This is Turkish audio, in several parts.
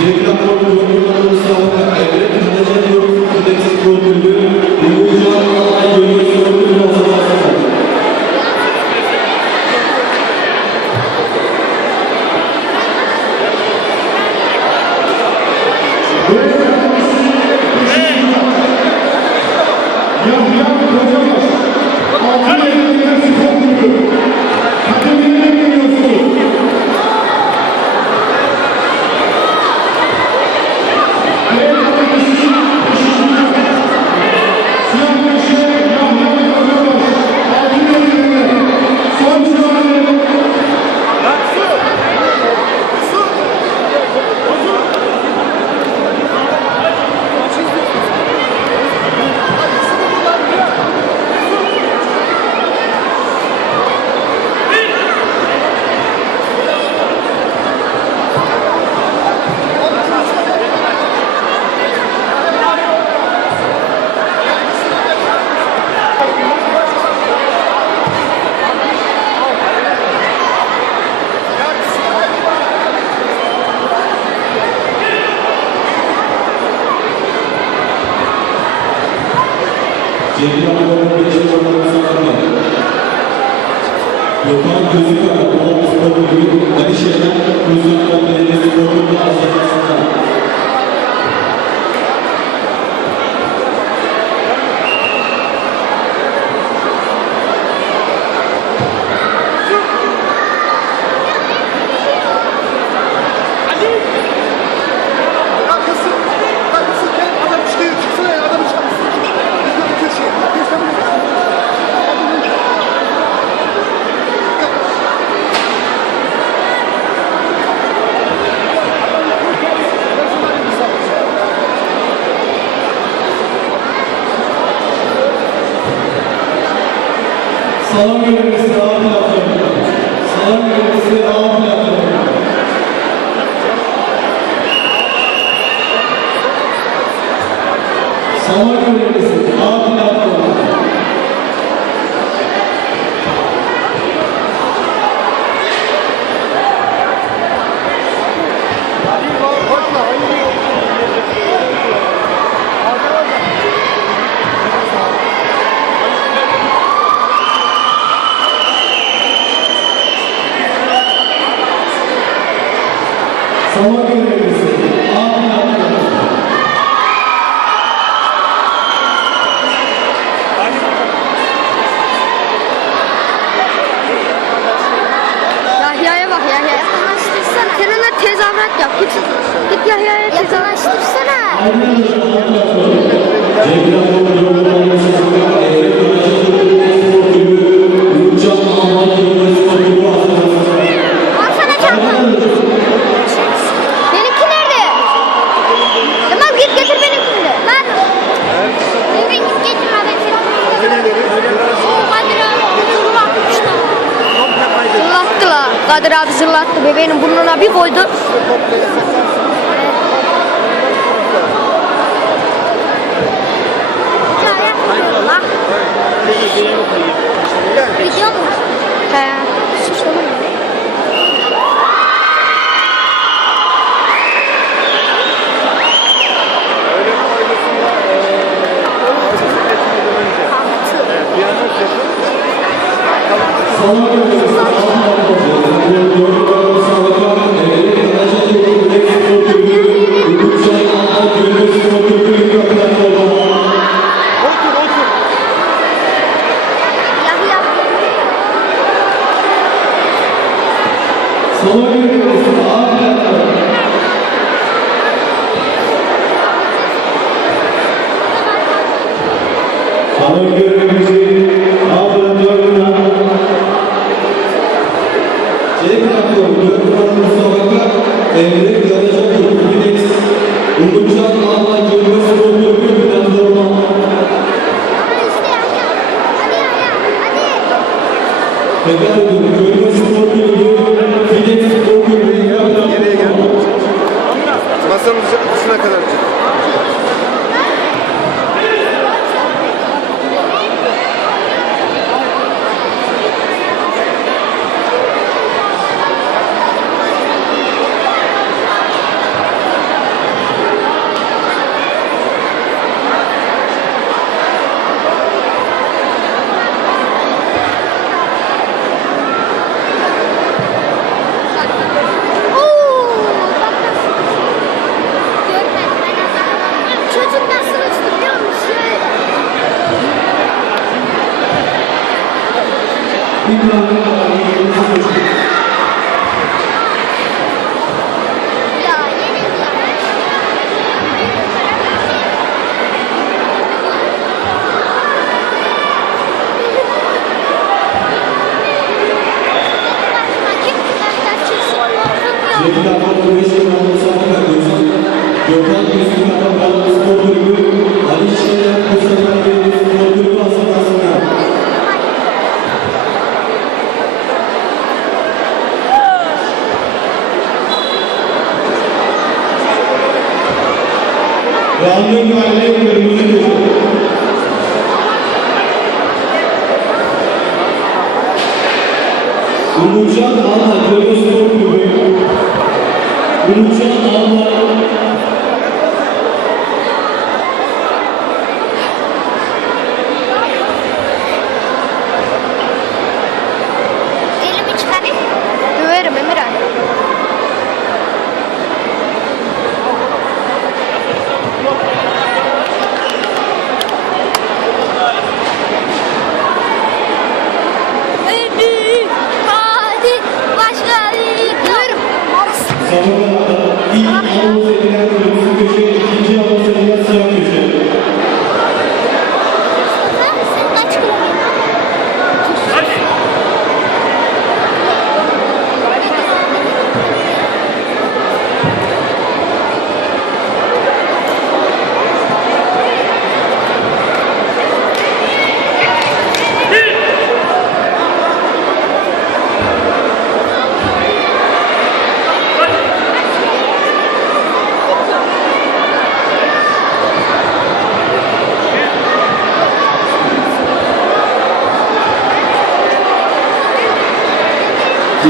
Sevgili Anadolu the Mustafa But. Salam görevlisi A plaka. Salam görevlisi A plaka. Salam görevlisi A plaka. Hadi bak bakma. Arkadaşlar. tezahürat yap. Git, git Yahya'ya tezahürat. Yakınlaştırsana. Aynen. Kadir abi zırlattı bebeğinin burnuna bir koydu. Video mu? He. Sonra Thank you. Amen.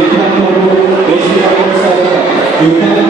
Jednak to, jeśli ja powstaję,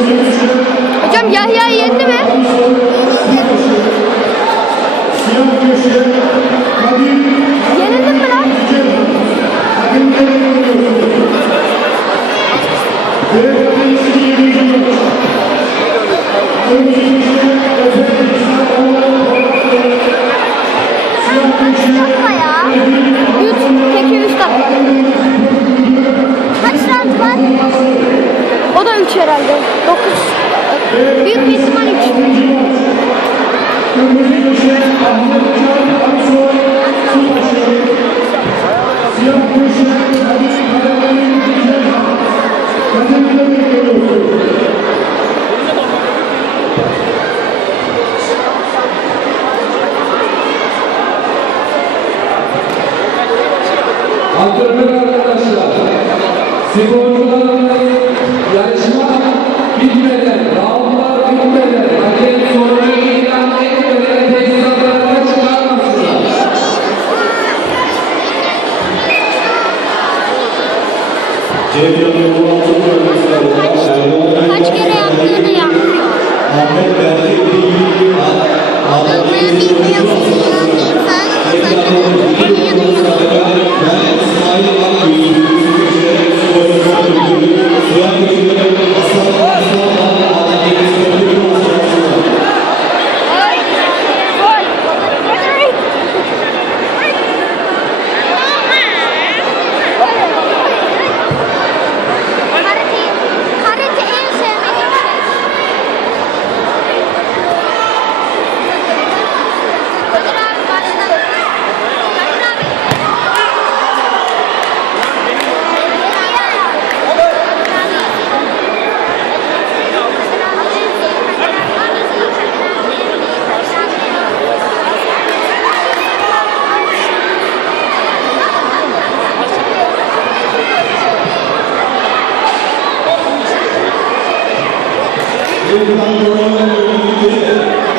Hocam Yahya Yetmez. Antrenör arkadaşlar, sporcularımız yarışma bitmeden, raunlar bitmeden, hakem sonucu ilan etmeden tesisatlarına çıkarmasınlar. Cevdiyat'ın bu altın bölgesinde Kaç kere yaptığını yapmıyor. Ahmet Berke Bilgi Anlatmayı bilmiyorsun. Sadece sadece. Thank you.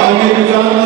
Awami